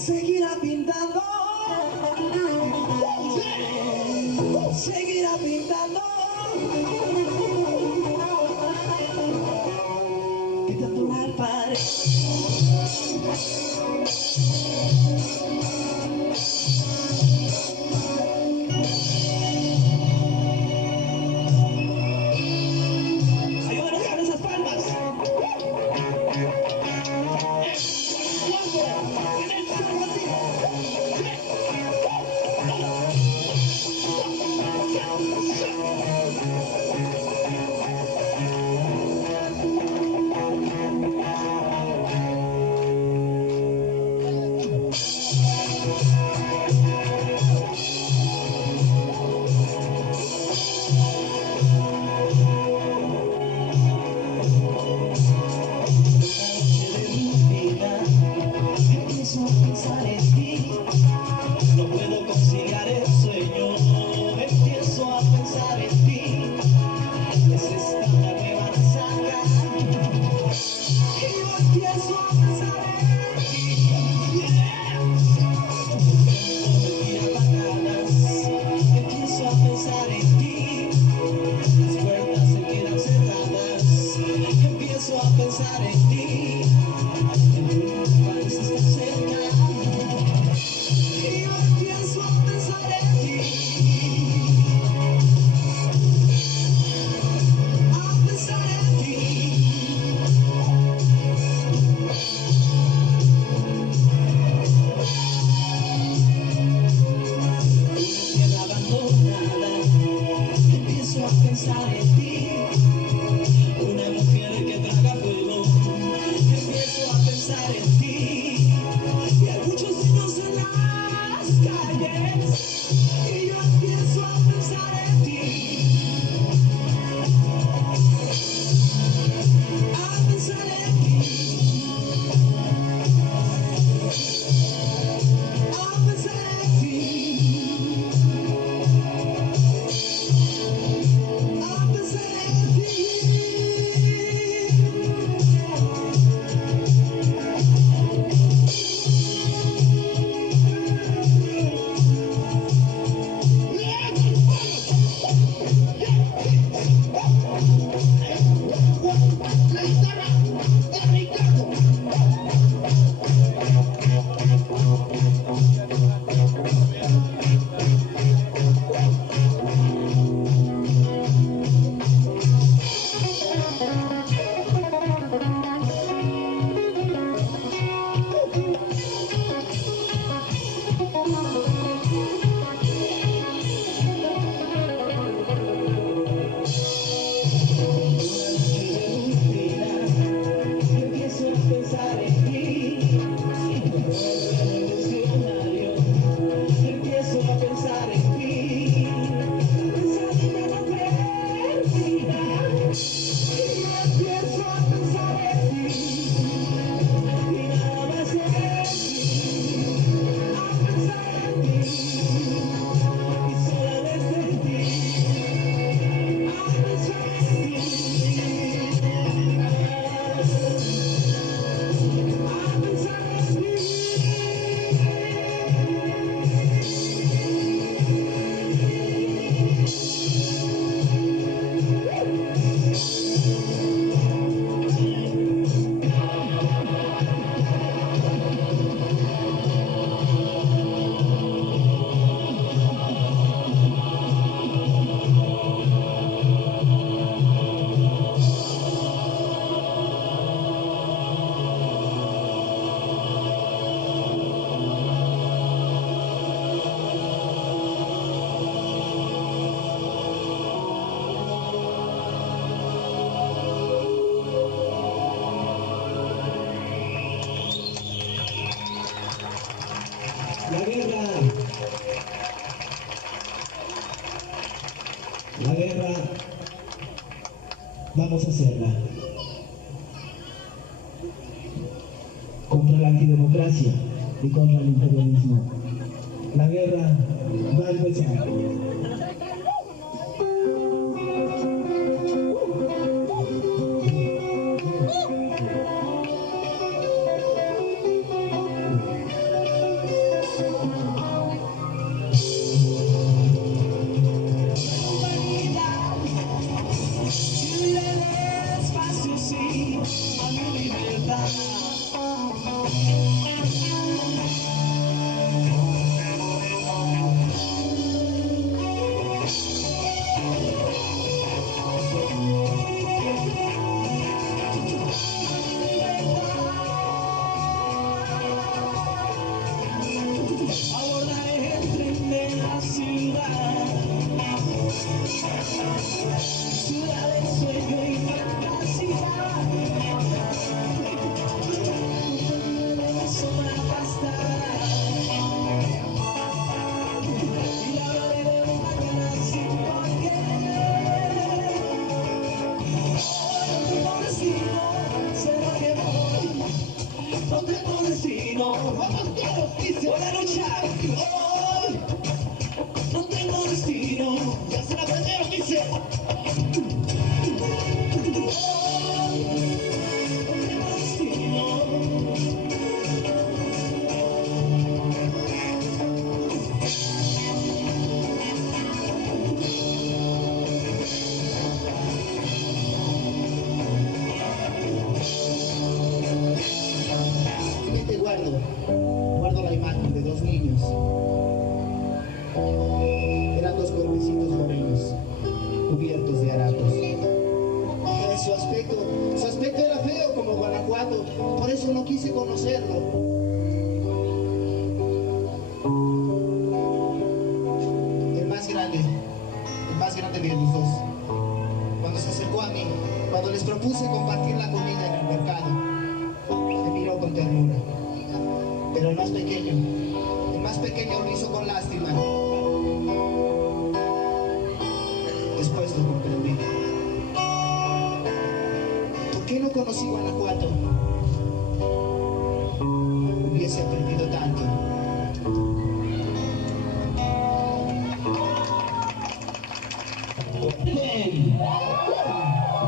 seguirá pintando, seguirá pintando, pintando la pared. No puedo conciliar el sueño, empiezo a pensar en ti. Es esta la nueva resaca y yo empiezo a pensar en ti. No me tira patadas, empiezo a pensar en ti. Las puertas se quedan cerradas, empiezo a pensar en ti. El mundo parece estar cerca. Pensar en ti, una mujer que traga fuego, empiezo a pensar en ti, y hay muchos niños en las calles, y yo empiezo a pensar en ti, a pensar en ti, a pensar en ti. La guerra vamos a hacerla contra la antidemocracia y contra el imperialismo. La guerra va a empezar. destino. Vamos todos, dice. Para luchar. Hoy no tengo destino. Ya se la aprendieron, dice. Guardo la imagen de dos niños. Eran dos cuerpecitos morenos, cubiertos de harapos. Su aspecto era feo como Guanajuato, por eso no quise conocerlo. El más grande de los dos, cuando se acercó a mí, cuando les propuse compartir la comida en el mercado, me miró con ternura. Pero el más pequeño lo hizo con lástima. Después lo comprendí. ¿Por qué no conocí Guanajuato? Hubiese aprendido tanto.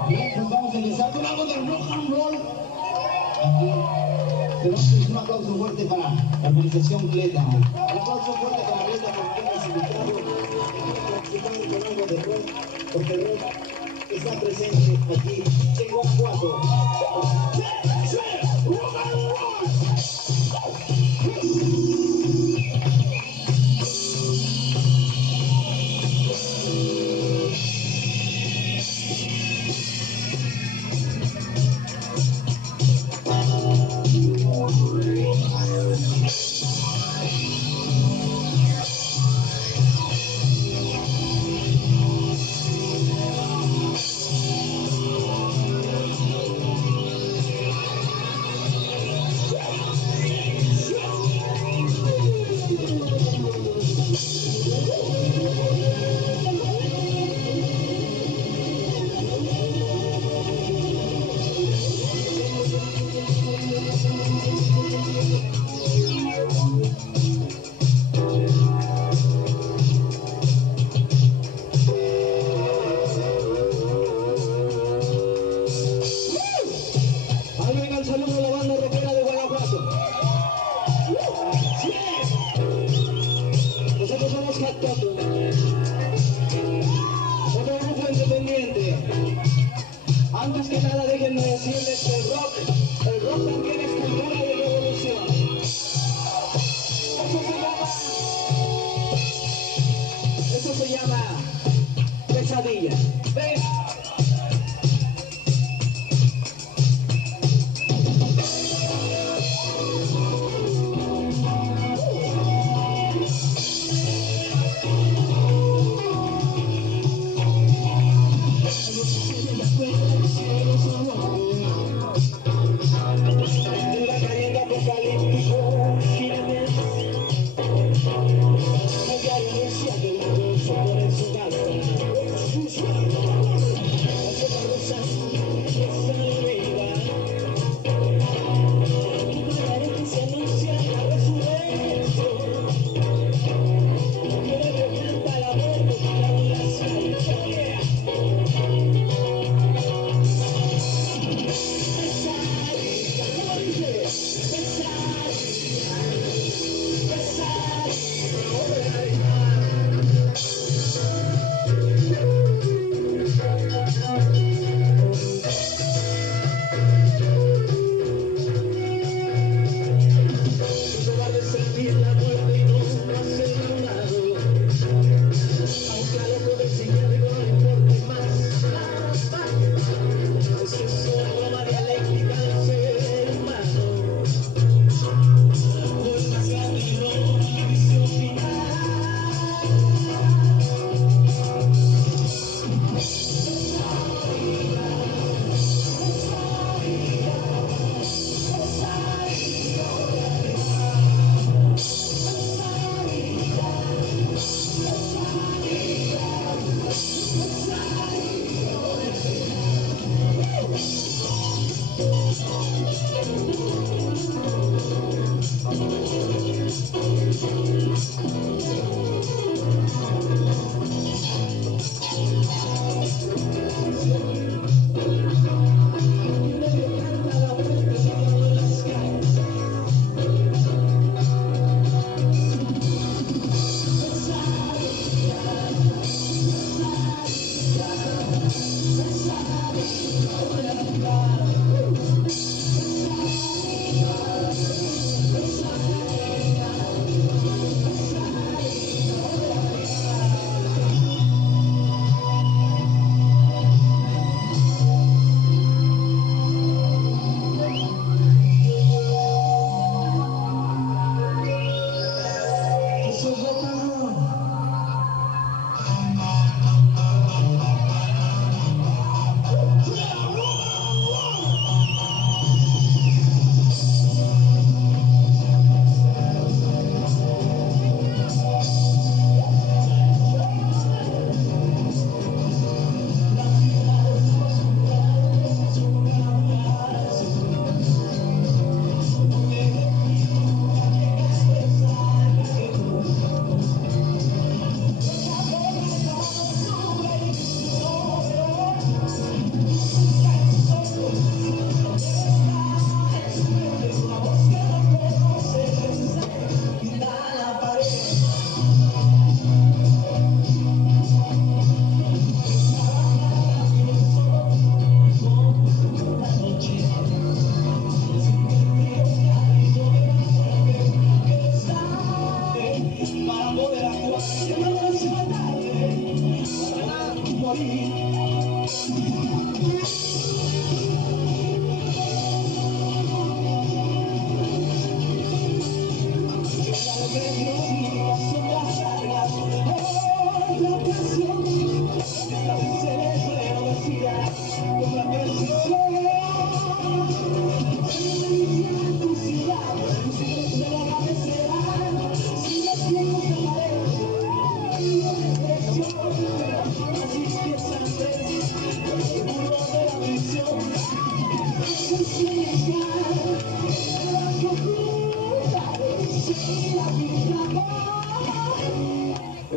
Bien, pues vamos a empezar con algo de rock and roll. Aquí. Tenemos un aplauso fuerte para la organización Gleta. Un aplauso fuerte para Gleta porque hemos invitado con algo de rock, porque el rock está presente aquí en Guanajuato.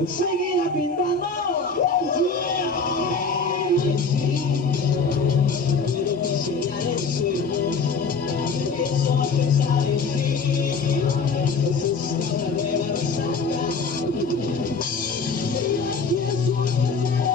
seguirá pintando. Quiero diseñar el sueño, empiezo a pensar en ti. Es esta una nueva resaca. Y empiezo a pensar.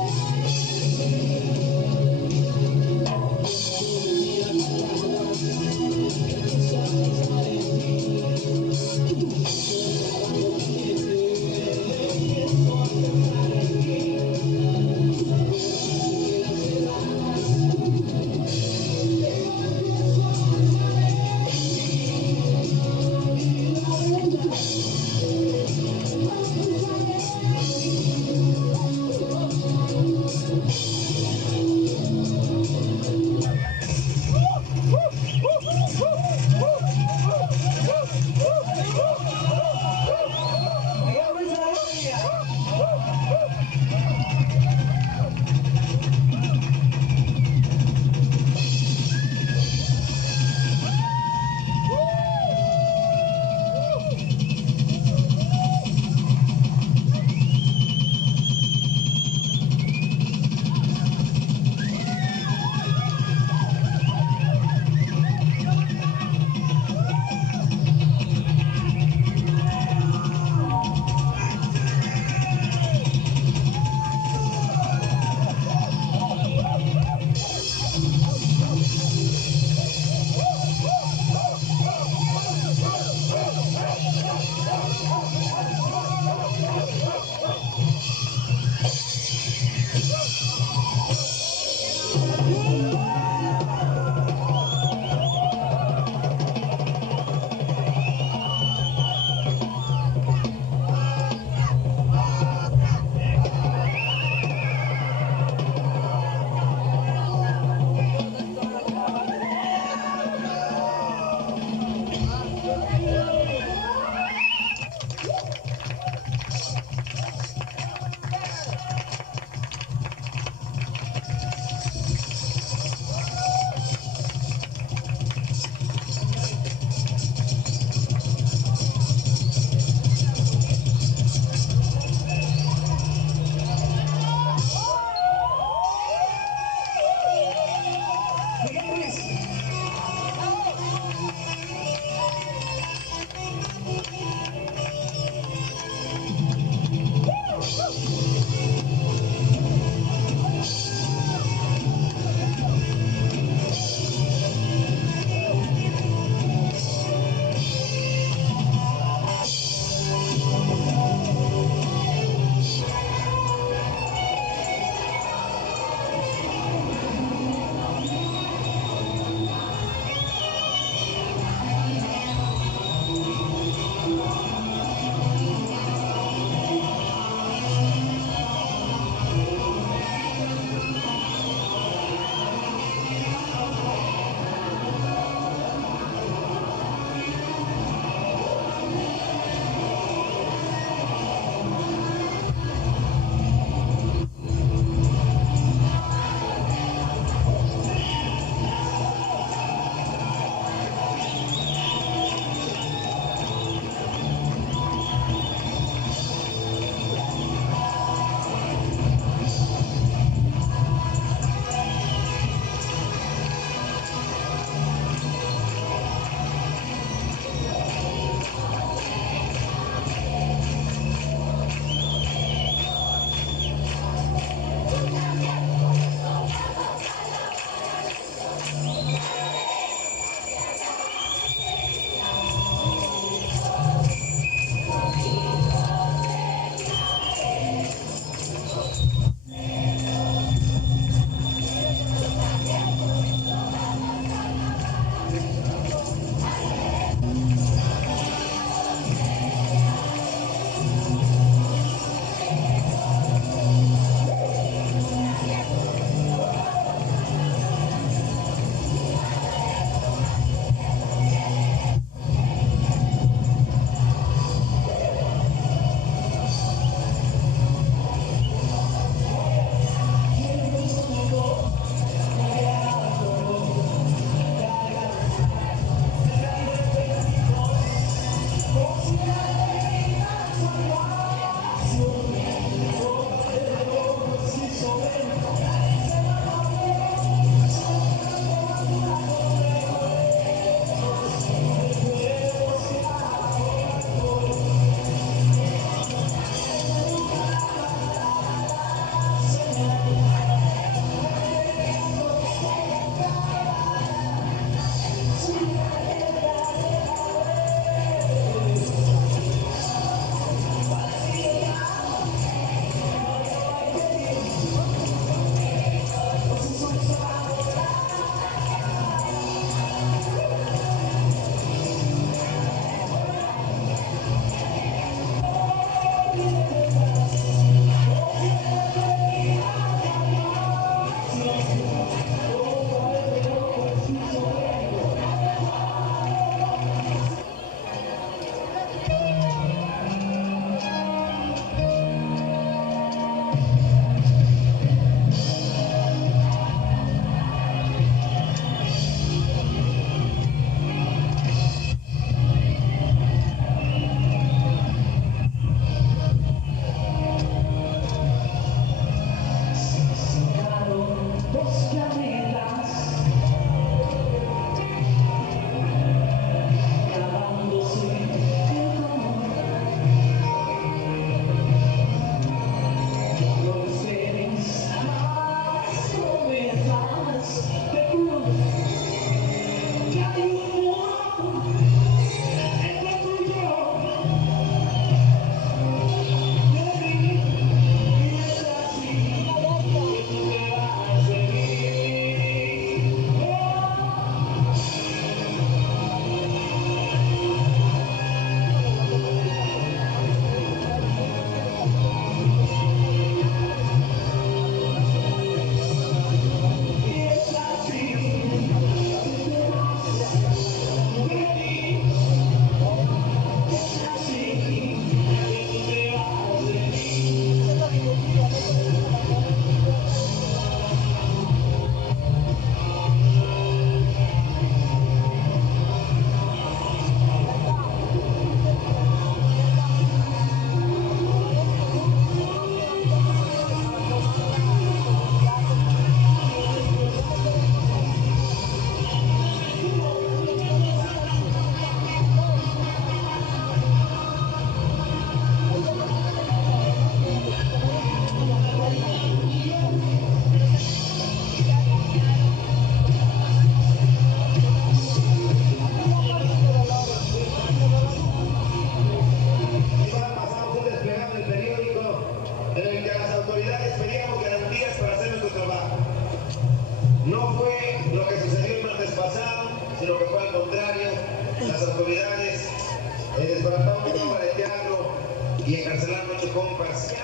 y encarcelar a 8 compas.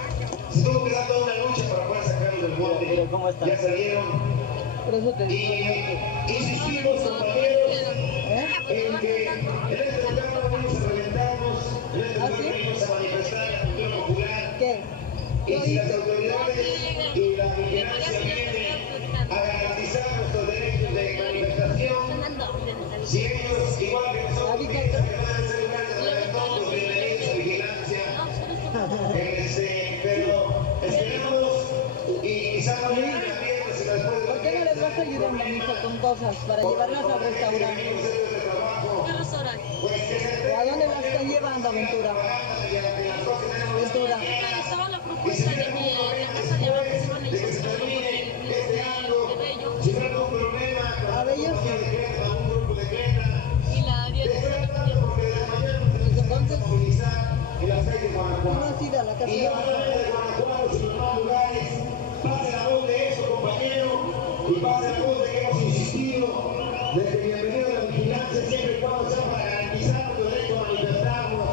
Se tuvo que dar toda una lucha para poder sacarlos del bote. Pero, ¿cómo está? Ya salieron. Por eso te digo. Y insistimos, compañeros, en que en este lugar no vamos a reventarnos, en este lugar venimos a manifestar la cultura popular. ¿Qué? Y si las autoridades y la vigilancia vienen a garantizar nuestros derechos de manifestación, si ellos, igual que nosotros, piensan que van a ser lugares de reventón, pues bienvenidos a vigilancia. Pero esperemos y quizás no lleguen a fiestas y después de ¿Por qué no les vas a ayudar, mamita, con cosas para llevarlas al restaurante? ¿O a dónde las están llevando, Ventura? Ventura. Estaba la propuesta de que la casa de abajo se van a ir de Bello A Bello sí. y la área de Pues entonces, ¿no has ido a la casa de abajo? Pase la voz de eso, compañero, y pase la voz de que hemos insistido de que bienvenido a la vigilancia siempre y cuando sea para garantizar nuestro derecho a manifestarnos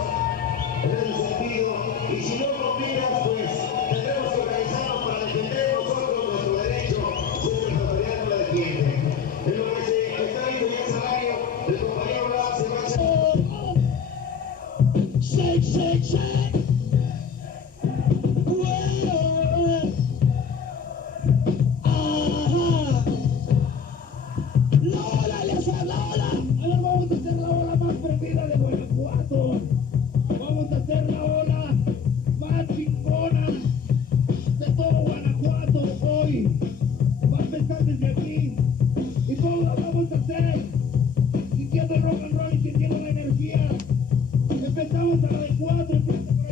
en ese sentido. Y si no combinas, pues tendremos que organizarnos para defender nosotros nuestro derecho si las autoridades no la defienden. En lo que se está viendo ya el salario, el compañero Blas se va a echar. Shake, shake, shake. Ajá. Lola, les habla, hola. Ahora vamos a hacer la ola más prendida de Guanajuato. Vamos a hacer la ola más chingona de todo Guanajuato hoy. Va a empezar desde aquí y todo lo vamos a hacer sintiendo el rock and roll y sintiendo la energía. Empezamos a la de 4.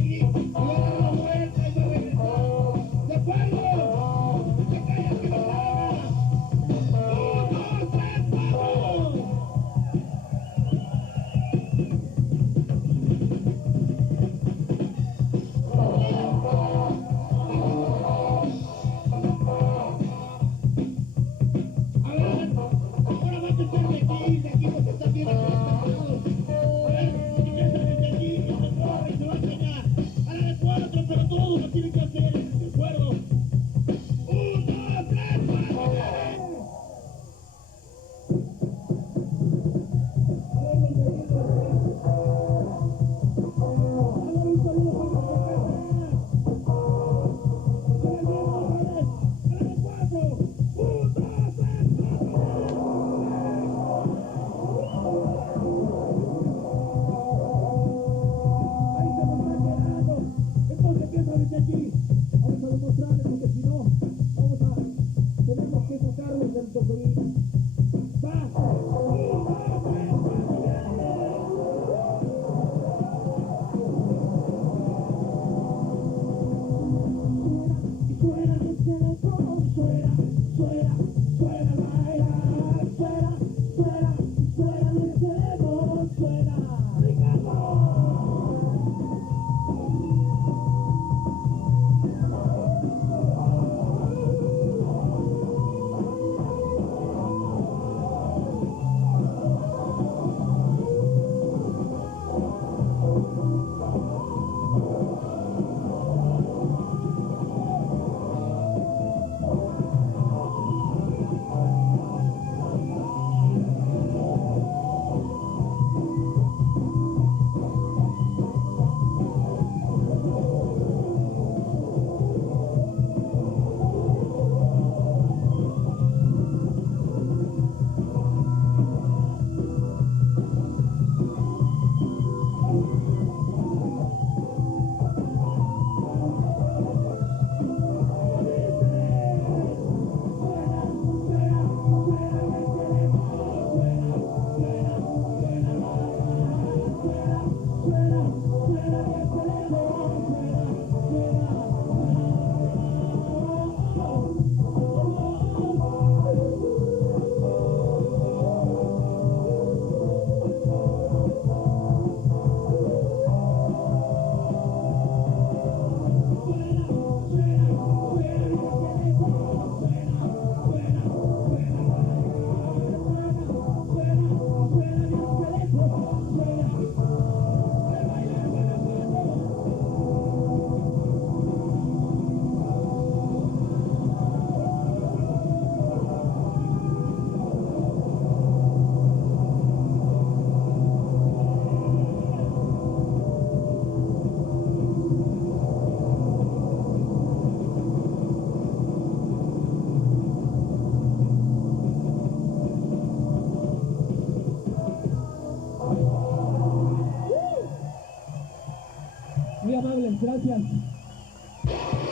amables, gracias.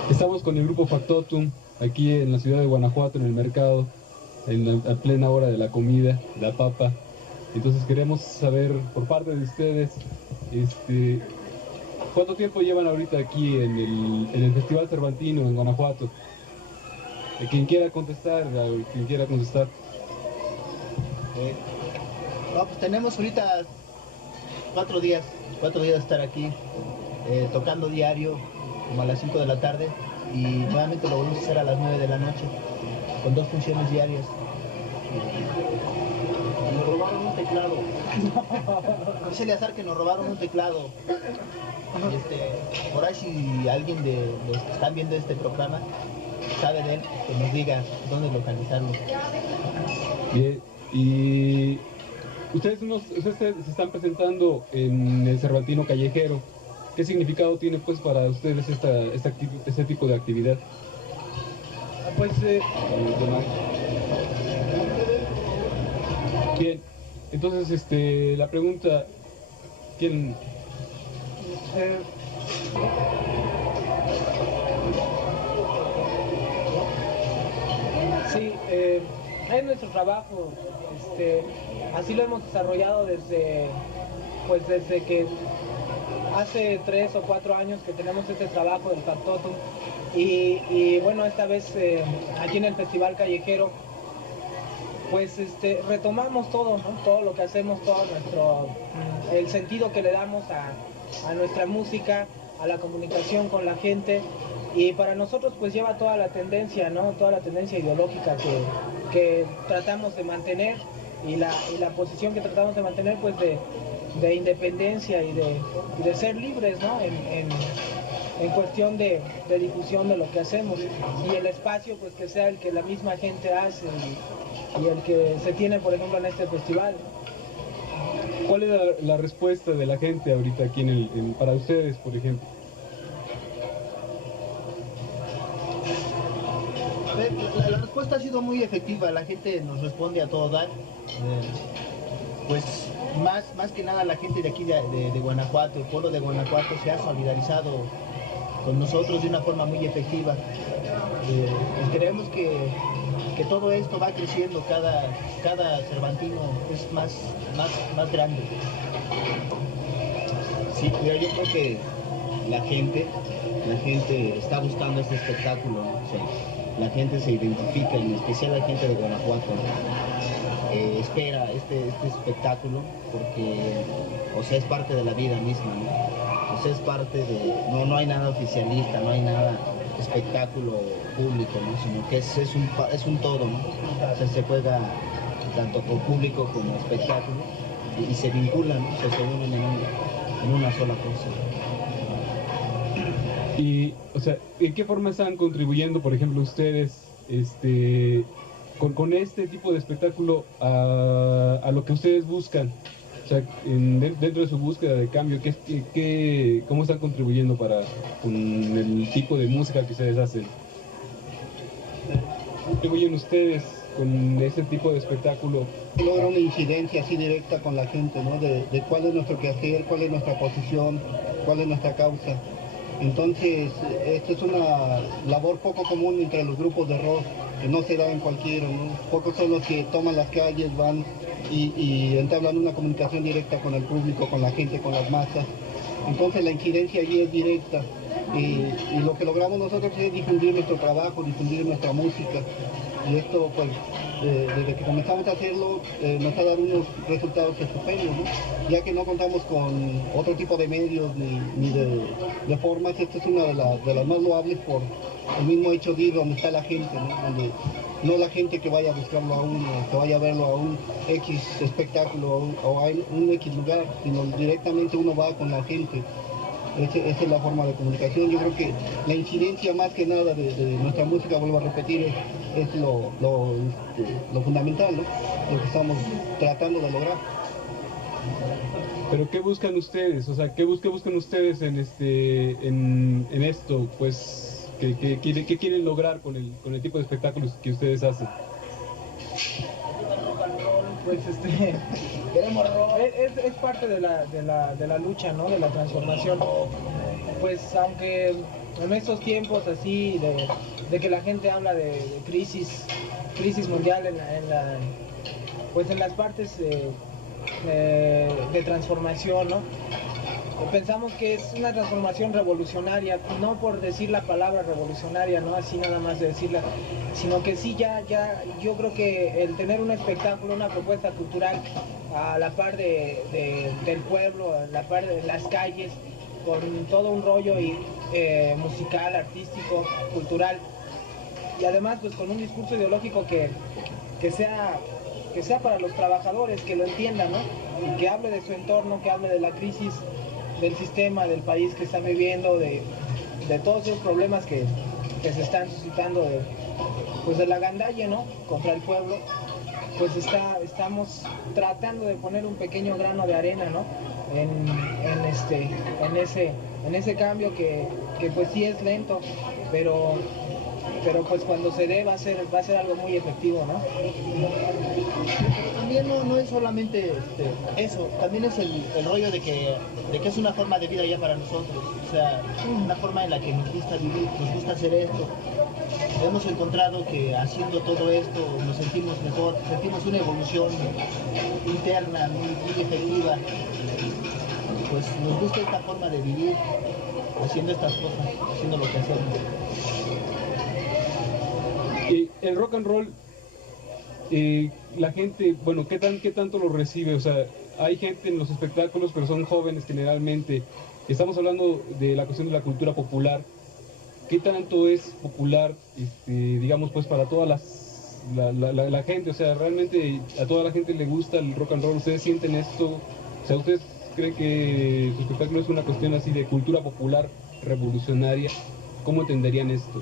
Estamos con el grupo Factotum, aquí en la ciudad de Guanajuato, en el mercado, a plena hora de la comida, la papa. Entonces queremos saber, por parte de ustedes, ¿cuánto tiempo llevan ahorita aquí en el Festival Cervantino, en Guanajuato? Quien quiera contestar, quien quiera contestar. No, pues tenemos ahorita 4 días de estar aquí, tocando diario, como a las 5 de la tarde, y nuevamente lo volvemos a hacer a las 9 de la noche, con 2 funciones diarias. Nos robaron un teclado. Dice Eleazar que nos robaron un teclado. Por ahí si alguien de los que están viendo este programa sabe de él, que nos diga dónde localizarlo. Bien, y ustedes se están presentando en el Cervantino Callejero. ¿Qué significado tiene pues para ustedes este tipo de actividad? Pues Bien, entonces la pregunta, ¿quién? Sí, es nuestro trabajo, así lo hemos desarrollado desde que hace 3 o 4 años que tenemos este trabajo del Factotum y bueno, esta vez aquí en el Festival Callejero pues retomamos todo, ¿no? Todo lo que hacemos, todo el sentido que le damos a nuestra música, a la comunicación con la gente, y para nosotros pues lleva toda la tendencia, ¿no? Toda la tendencia ideológica que tratamos de mantener y la posición que tratamos de mantener pues de independencia y de ser libres, ¿no? En cuestión de difusión de lo que hacemos, y el espacio pues que sea el que la misma gente hace y el que se tiene por ejemplo en este festival. ¿Cuál es la respuesta de la gente ahorita aquí para ustedes, por ejemplo? La respuesta ha sido muy efectiva, la gente nos responde a todo dar. Pues más que nada la gente de aquí de Guanajuato, el pueblo de Guanajuato se ha solidarizado con nosotros de una forma muy efectiva. Creemos que todo esto va creciendo, cada Cervantino es más grande. Sí, pero yo creo que la gente está buscando este espectáculo, ¿no? O sea, la gente se identifica, en especial la gente de Guanajuato, ¿no? Espera este espectáculo porque, o sea, es parte de la vida misma, ¿no? O sea, es parte de, no hay nada oficialista, no hay nada espectáculo público, ¿no? Sino que es un todo, ¿no? O sea, se juega tanto por público como espectáculo y se vinculan, ¿no? Se unen en una sola cosa. Y, o sea, ¿en qué forma están contribuyendo, por ejemplo, ustedes, con este tipo de espectáculo a lo que ustedes buscan? O sea, dentro de su búsqueda de cambio, ¿cómo están contribuyendo con el tipo de música que ustedes hacen? ¿Cómo contribuyen ustedes con este tipo de espectáculo? Logra una incidencia así directa con la gente, ¿no? De cuál es nuestro quehacer, cuál es nuestra posición, cuál es nuestra causa. Entonces, esta es una labor poco común entre los grupos de rock, que no se da en cualquiera, ¿no? Pocos son los que toman las calles, van y entablan una comunicación directa con el público, con la gente, con las masas. Entonces la incidencia allí es directa y lo que logramos nosotros es difundir nuestro trabajo, difundir nuestra música, y esto pues desde que comenzamos a hacerlo nos ha dado unos resultados estupendos, ¿no? Ya que no contamos con otro tipo de medios ni de formas. Esta es una de las más loables por el mismo hecho de ir donde está la gente, ¿no? Donde no la gente que vaya a buscarlo a uno, que vaya a verlo a un X espectáculo o a un X lugar, sino directamente uno va con la gente. Esa es la forma de comunicación. Yo creo que la incidencia más que nada de nuestra música, vuelvo a repetir, es lo fundamental, ¿no? Lo que estamos tratando de lograr. ¿Pero qué buscan ustedes? O sea, ¿qué buscan ustedes en esto? Pues, ¿qué quieren lograr con el tipo de espectáculos que ustedes hacen? Pues queremos es parte de la lucha, ¿no? De la transformación. pues aunque en estos tiempos así de que la gente habla de crisis mundial pues en las partes de transformación, ¿no? Pensamos que es una transformación revolucionaria, no por decir la palabra revolucionaria, no así nada más de decirla, sino que sí ya yo creo que el tener un espectáculo, una propuesta cultural a la par del pueblo, a la par de las calles, con todo un rollo musical, artístico, cultural, y además pues con un discurso ideológico que sea para los trabajadores, que lo entiendan, ¿no? Y que hable de su entorno, que hable de la crisis del sistema, del país que están viviendo, de todos esos problemas que se están suscitando de la gandalle, ¿no? Contra el pueblo, pues estamos tratando de poner un pequeño grano de arena, ¿no? En ese cambio que pues sí es lento, pero pues cuando se dé va a ser algo muy efectivo, ¿no? También no es solamente eso, también es el rollo de que es una forma de vida ya para nosotros, o sea, una forma en la que nos gusta vivir, nos gusta hacer esto. Hemos encontrado que haciendo todo esto nos sentimos mejor, sentimos una evolución interna muy efectiva. Pues nos gusta esta forma de vivir, haciendo estas cosas, haciendo lo que hacemos. El rock and roll, la gente, bueno, ¿qué tanto lo recibe? O sea, hay gente en los espectáculos, pero son jóvenes generalmente. Estamos hablando de la cuestión de la cultura popular. ¿Qué tanto es popular, digamos, pues para toda la gente? O sea, realmente a toda la gente le gusta el rock and roll. ¿Ustedes sienten esto? O sea, ¿ustedes creen que su espectáculo es una cuestión así de cultura popular revolucionaria? ¿Cómo entenderían esto?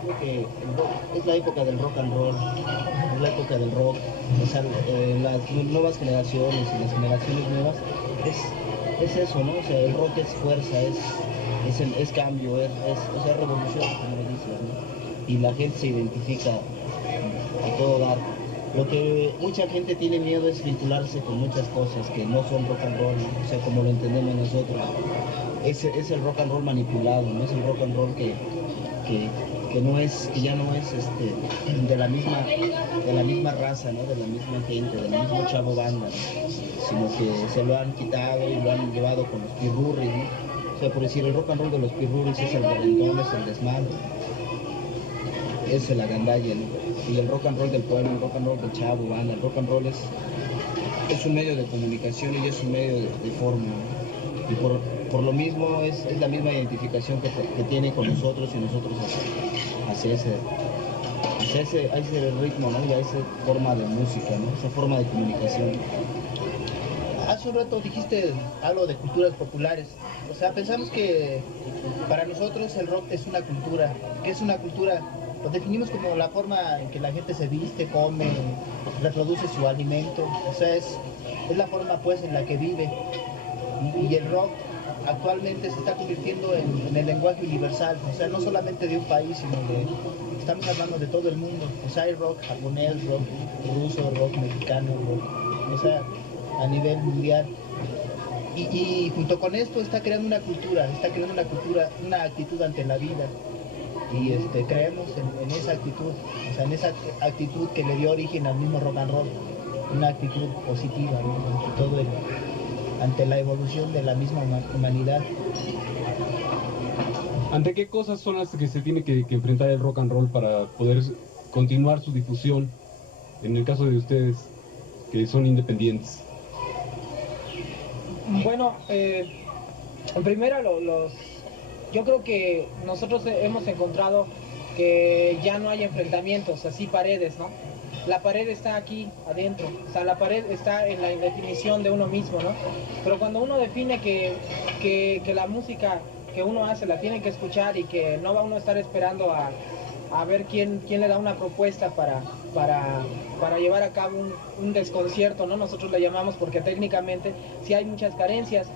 Creo que es la época del rock and roll, es la época del rock, o sea, las nuevas generaciones y las generaciones nuevas, es eso, ¿no? O sea, el rock es fuerza, es cambio, es revolución, como lo dices, ¿no? Y la gente se identifica a todo dar. Lo que mucha gente tiene miedo es vincularse con muchas cosas que no son rock and roll, ¿no? O sea, como lo entendemos nosotros. Es el rock and roll manipulado, no es el rock and roll que ya no es de la misma raza, ¿no? De la misma gente, del mismo chavo banda, ¿no? Sino que se lo han quitado y lo han llevado con los pirurris, ¿no? O sea, por decir, el rock and roll de los pirurris es el reventón, es el desmadre, es el agandalle, ¿no? Y el rock and roll del pueblo, el rock and roll del chavo banda, el rock and roll es un medio de comunicación y es un medio de forma, ¿no? Y por lo mismo es la misma identificación que tiene con nosotros y nosotros hacia ese ritmo, ¿no? Y a esa forma de música, ¿no? Esa forma de comunicación. Hace un rato dijiste algo de culturas populares. O sea, pensamos que para nosotros el rock es una cultura. ¿Qué es una cultura? Lo definimos como la forma en que la gente se viste, come, reproduce su alimento. O sea, es la forma pues en la que vive. Y el rock actualmente se está convirtiendo en el lenguaje universal, o sea, no solamente de un país, sino estamos hablando de todo el mundo. O sea, hay rock japonés, rock ruso, rock mexicano, rock, o sea, a nivel mundial. Y junto con esto está creando una cultura, una actitud ante la vida. Y creemos en esa actitud, o sea, en esa actitud que le dio origen al mismo rock and roll, una actitud positiva, ¿no? Ante todo ante la evolución de la misma humanidad. ¿Ante qué cosas son las que se tiene que enfrentar el rock and roll para poder continuar su difusión, en el caso de ustedes, que son independientes? Bueno, en primera yo creo que nosotros hemos encontrado que ya no hay enfrentamientos, así paredes, ¿no? La pared está aquí adentro, o sea, la pared está en la definición de uno mismo, ¿no? Pero cuando uno define que la música que uno hace la tiene que escuchar y que no va uno a estar esperando a ver quién le da una propuesta para llevar a cabo un desconcierto, ¿no? Nosotros le llamamos, porque técnicamente sí hay muchas carencias,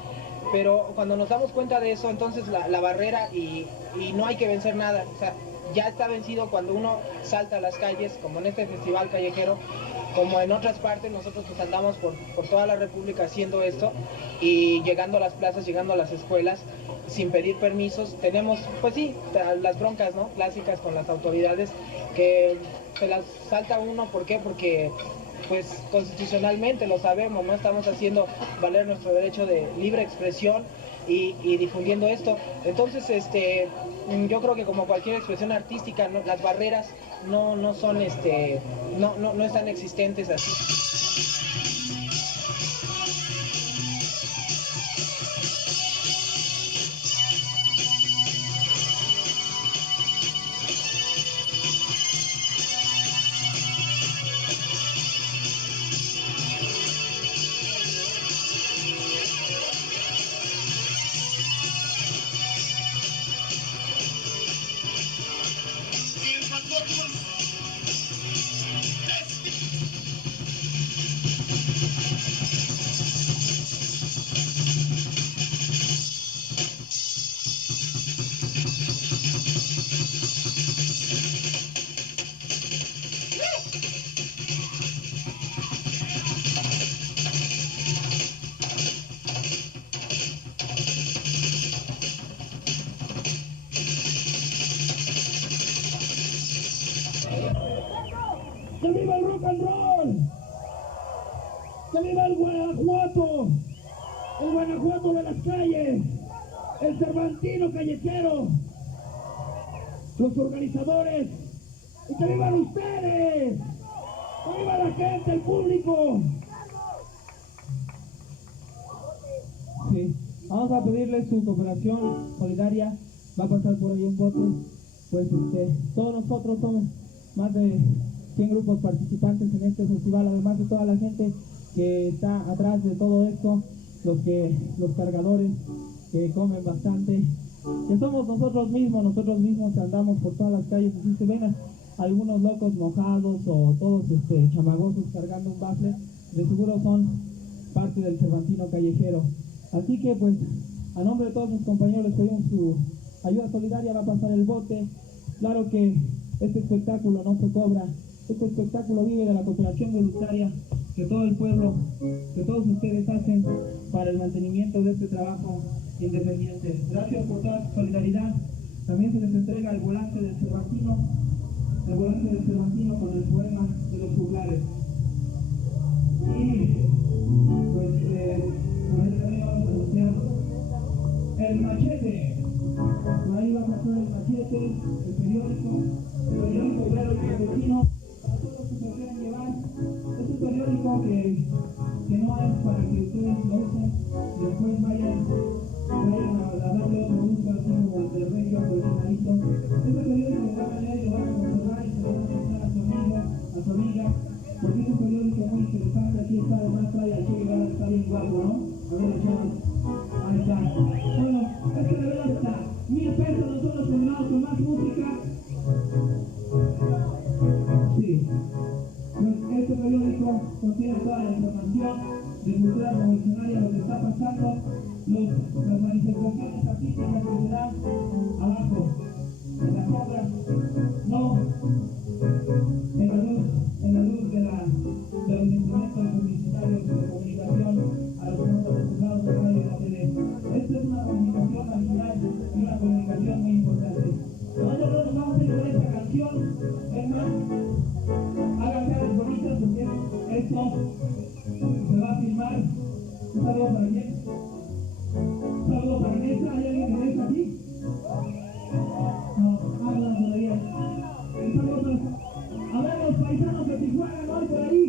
pero cuando nos damos cuenta de eso, entonces la barrera y no hay que vencer nada, o sea, ya está vencido cuando uno salta a las calles, como en este festival callejero, como en otras partes, nosotros pues andamos por toda la República haciendo esto y llegando a las plazas, llegando a las escuelas sin pedir permisos. Tenemos, pues sí, las broncas, ¿no?, clásicas con las autoridades, que se las salta uno. ¿Por qué? Porque pues constitucionalmente lo sabemos, no estamos haciendo valer nuestro derecho de libre expresión y difundiendo esto. Entonces, yo creo que como cualquier expresión artística, ¿no?, las barreras no son, no están existentes así. ¡Que viva el rock and roll! ¡Que viva el Guanajuato! El Guanajuato de las calles, el Cervantino callejero, los organizadores, y que vivan ustedes, que viva la gente, el público. Sí, vamos a pedirle su cooperación solidaria. Va a pasar por ahí un bote. Pues todos nosotros somos más de 100 grupos participantes en este festival, además de toda la gente que está atrás de todo esto, los cargadores que comen bastante, que somos nosotros mismos andamos por todas las calles. Y si se ven algunos locos mojados o todos chamagosos cargando un bafle, de seguro son parte del Cervantino callejero. Así que pues a nombre de todos mis compañeros les pedimos su ayuda solidaria. Va a pasar el bote. Claro que este espectáculo no se cobra, este espectáculo vive de la cooperación voluntaria que todo el pueblo, que todos ustedes hacen para el mantenimiento de este trabajo independiente. Gracias por toda su solidaridad. También se les entrega el volante del Cervantino con el poema de los juglares. Y pues por ahí también vamos a anunciar el machete. Por ahí va a pasar el machete, el periódico obrero y campesino, para todos los que se lo quieran llevar. Es un periódico que no es para que ustedes lo usen y después vayan a darle otro uso así como el de Regio o el Finalito. Este periódico lo van a leer y lo van a conservar y se lo van a prestar a su amigo, a su amiga, porque es un periódico muy interesante. Aquí está, además trae al Che Guevara, está bien guapo, ¿no? A ver, chavos. Ahí está. Bueno, este periódico está 1000 pesos, nosotros terminamos con más música. Sí. Pues este periódico contiene toda la información de cultura revolucionaria, lo que está pasando, las manifestaciones artísticas que se dan abajo, en las obras, no en la luz de los instrumentos publicitarios de comunicación a los que hemos acostumbrados a radio y la tele. Esta es una comunicación nacional y una comunicación muy importante. Nosotros vamos a ir con esta canción, es más, hagan caras bonitas porque esto se va a filmar. Un saludo para quién. Un saludo para Nessa. ¿Hay alguien que Nessa aquí? No, hablan todavía. Un saludo para... A ver, los paisanos de Tijuana, ¿no hay por ahí?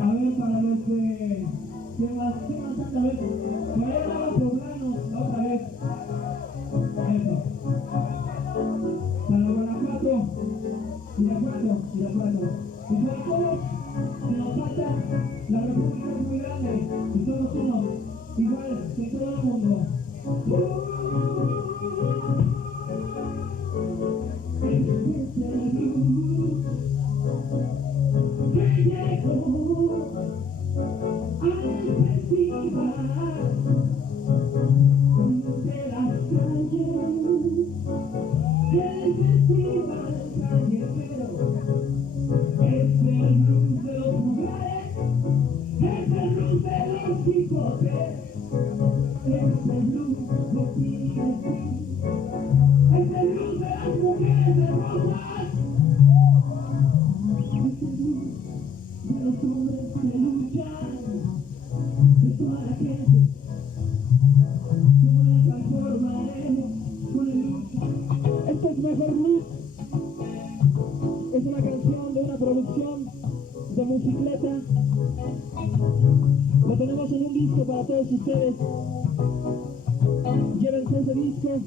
A ver, para los que... ¿Quién más anda? A ver, por ahí andaba Poblano, otra vez. Eso. Para Guanajuato. Y sobre todo, si nos falta, la República es muy grande y somos uno, igual que todo el mundo. Que llegó al festival de las calles, el festival callejero. Esto es Mejor Luz. Es una canción de una producción de Musicleta. Lo tenemos en un disco para todos ustedes. Llévense ese disco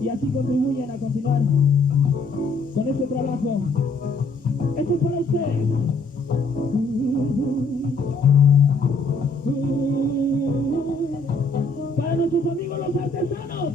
y así contribuyen a continuar con este trabajo. Esto es para ustedes. Para nuestros amigos los artesanos.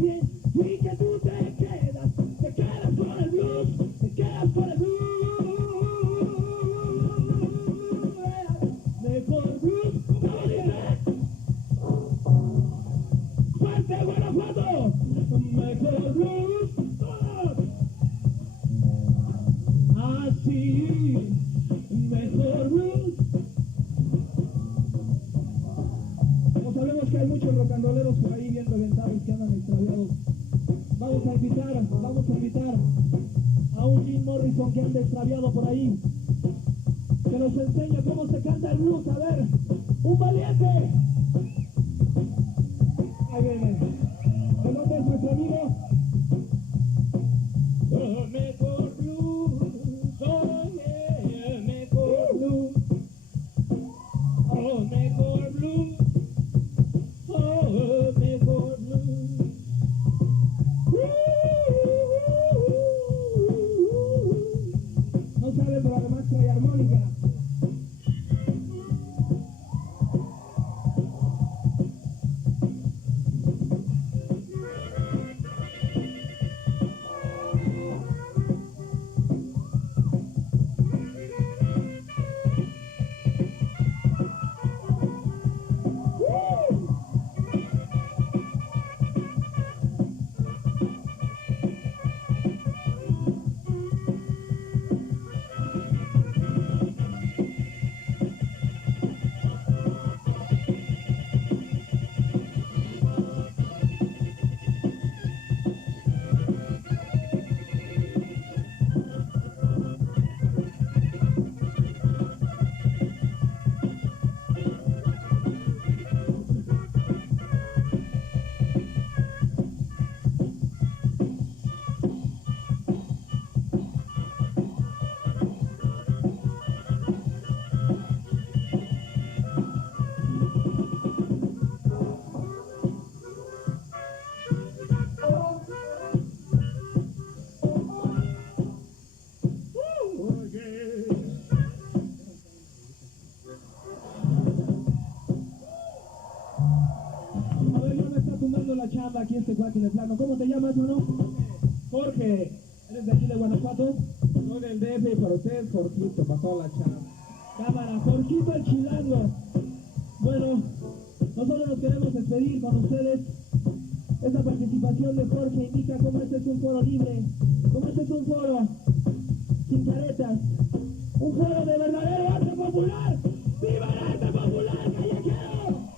pie y que tú te quedas con el blues, te quedas con el blues. Mejor blues, ¿cómo dice? Fuerte Guanajuato, mejor blues, todos. Así, mejor blues. Como sabemos que hay muchos rocanroleros por ahí bien reventados que andan extraviados. Vamos a invitar a un Jim Morrison que anda extraviado por ahí, que nos enseñe cómo se canta el blues. A ver, un valiente. Ahí viene. ¿De dónde es nuestro amigo? Oh, mejor blues, oh yeah, mejor blues, oh mejor blues, oh mejor blues. No sabe, pero además trae armónica. Aquí este cuate de plano. ¿Cómo te llamas, mano? Jorge. ¿Eres de aquí de Guanajuato? Soy del DF, para usted, Jorgito, para toda la chamba. Cámara, Jorgito el chilango. Bueno, nosotros nos queremos despedir con ustedes. Esta participación de Jorge indica cómo este es un foro libre, cómo este es un foro sin caretas, un foro de verdadero arte popular. ¡Viva el arte popular callejero!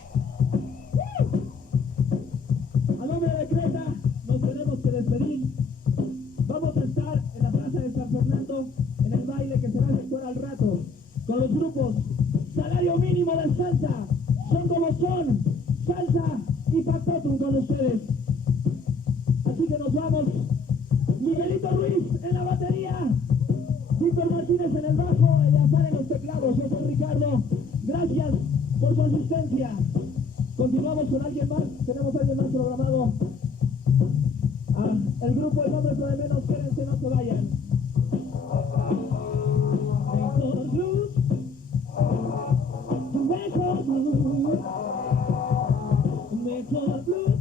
A nombre de Creta nos tenemos que despedir. Vamos a estar en la plaza de San Fernando en el baile que se va a efectuar al rato con los grupos Salario Mínimo de Salsa, Son Como Son, Salsa y Factotum con ustedes. Así que nos vamos. Miguelito Ruiz en la batería, Víctor Martínez en el bajo, Eleazar en los teclados. Yo soy Ricardo. Gracias por su asistencia. Continuamos con alguien más. Tenemos a alguien más programado. El grupo El Hombre de Menos. Quédense, no se vayan. Mejor blues, mejor blues, mejor blues.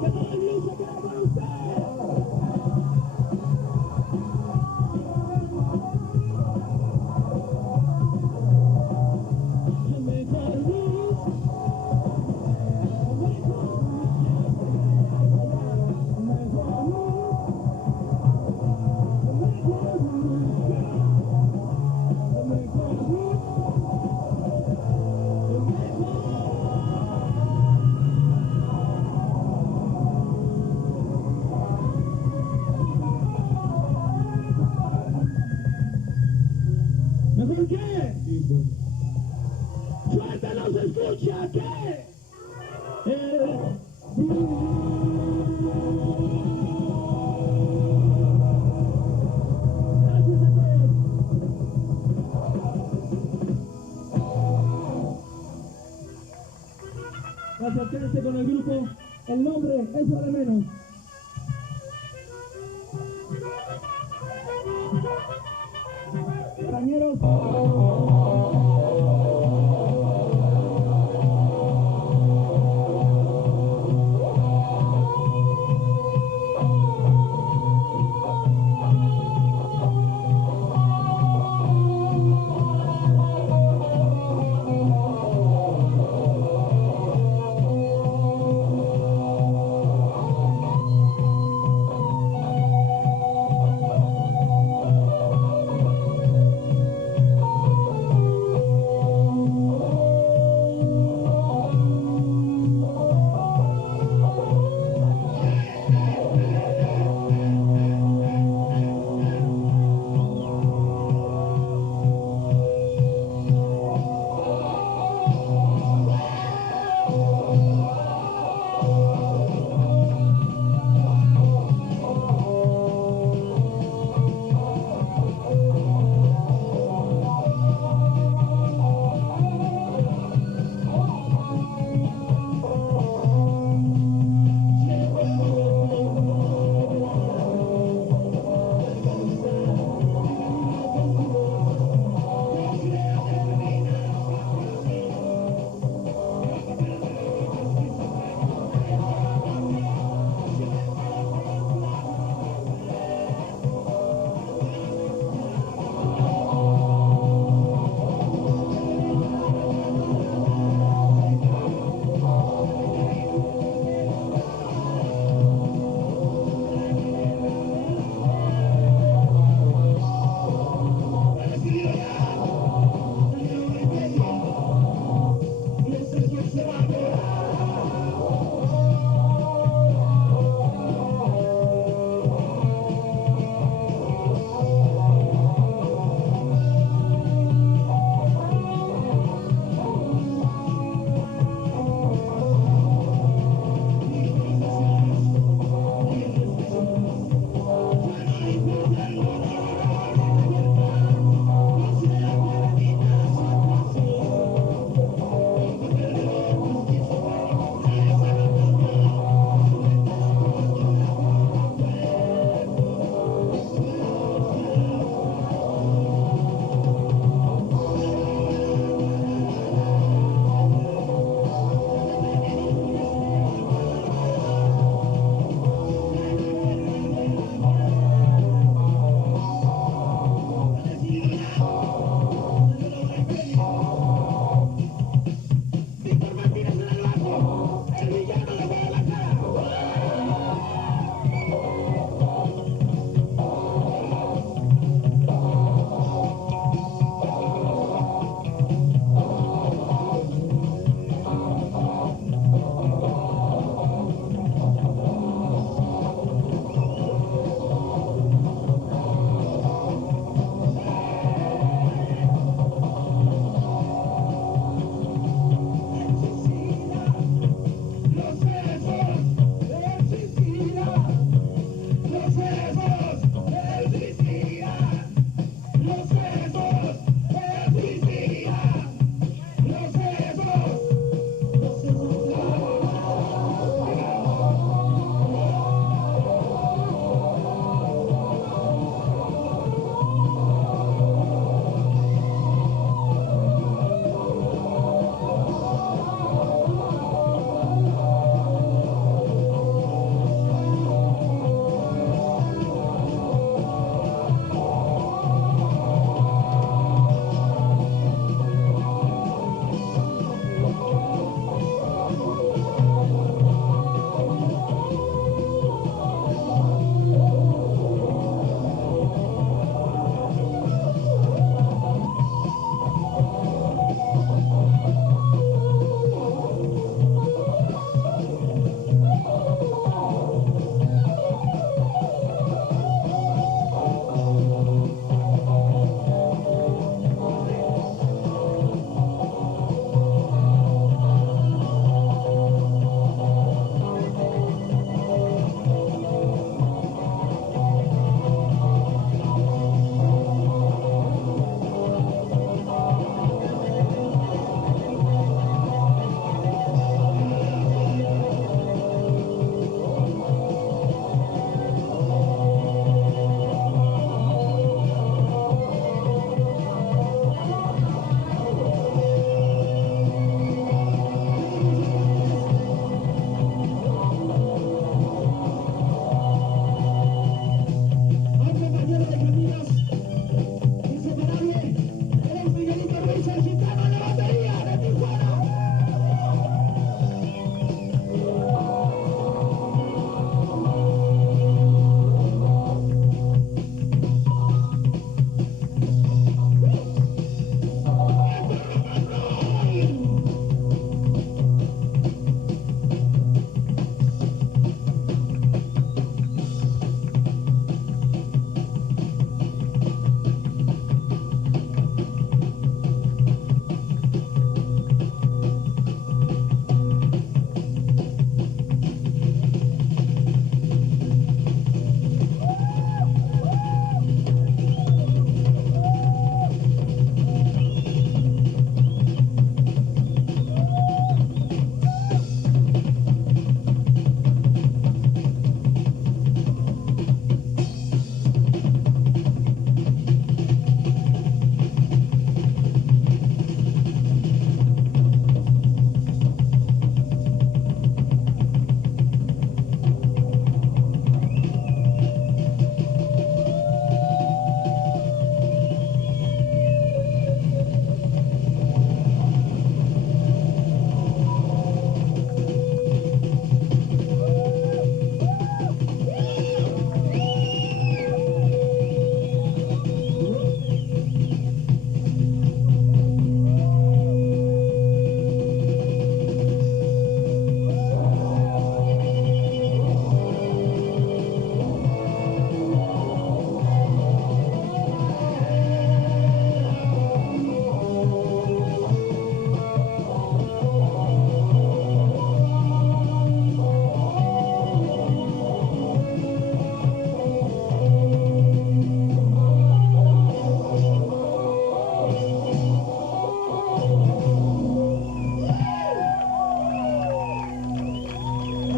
Que todo el blues se quede con ustedes. Mejor blues. ¿Mejor qué? ¡Suelta, no se escucha! ¿Qué? Gracias a todos. Gracias, quédense con el grupo. El nombre es lo de menos. Compañeros.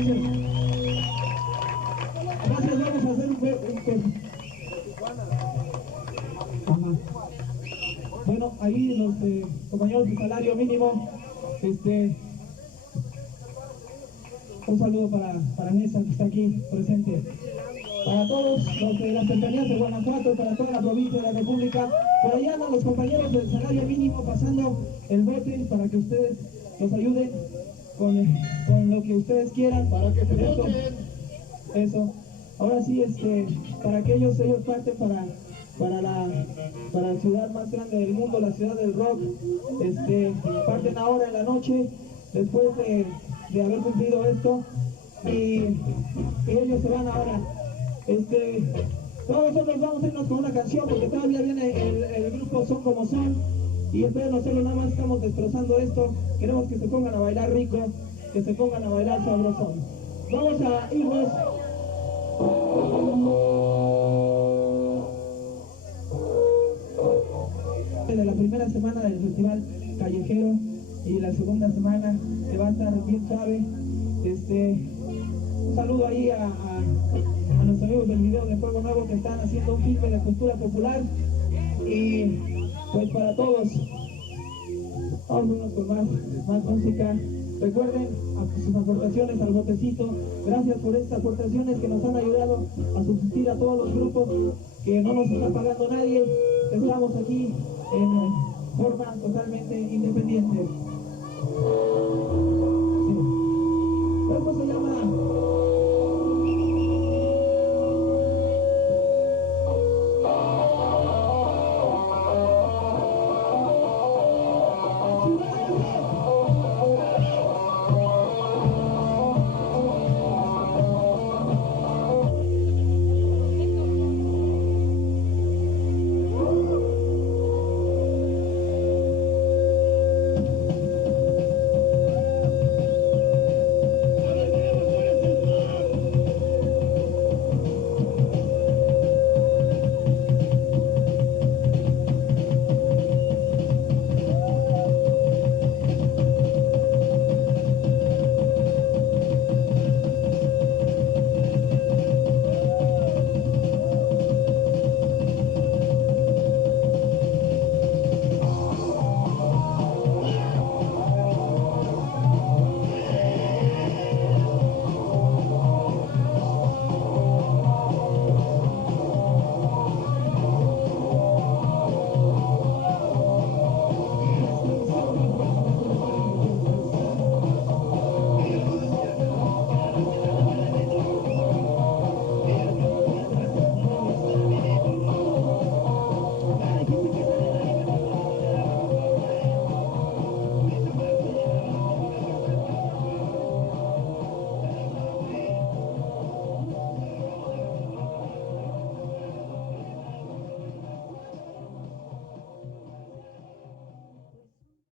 Gracias. Gracias, vamos a hacer un Ajá. Bueno, ahí los compañeros de salario mínimo, un saludo para Néstor que está aquí presente. Para todos los de las cercanías de Guanajuato, para toda la provincia de la República, por allá andan los compañeros del salario mínimo pasando el bote para que ustedes nos ayuden con lo que ustedes quieran. Para que se voten. Eso. Ahora sí, para que ellos parten para la ciudad más grande del mundo, la ciudad del rock. Parten ahora en la noche, después de haber cumplido esto, y ellos se van ahora. Todos nosotros vamos a irnos con una canción porque todavía viene el grupo Son Como Son, y esperen hacerlo, nada más estamos destrozando esto. Queremos que se pongan a bailar rico, que se pongan a bailar sabrosón. Vamos a irnos. De la primera semana del Festival Callejero, y la segunda semana se va a estar bien suave. Un saludo ahí a nuestros amigos del video de Fuego Nuevo que están haciendo un filme de cultura popular, y pues para todos vamos con más música. Recuerden sus aportaciones al botecito. Gracias por estas aportaciones que nos han ayudado a subsistir a todos los grupos, que no nos está pagando nadie. Estamos aquí en forma totalmente independiente.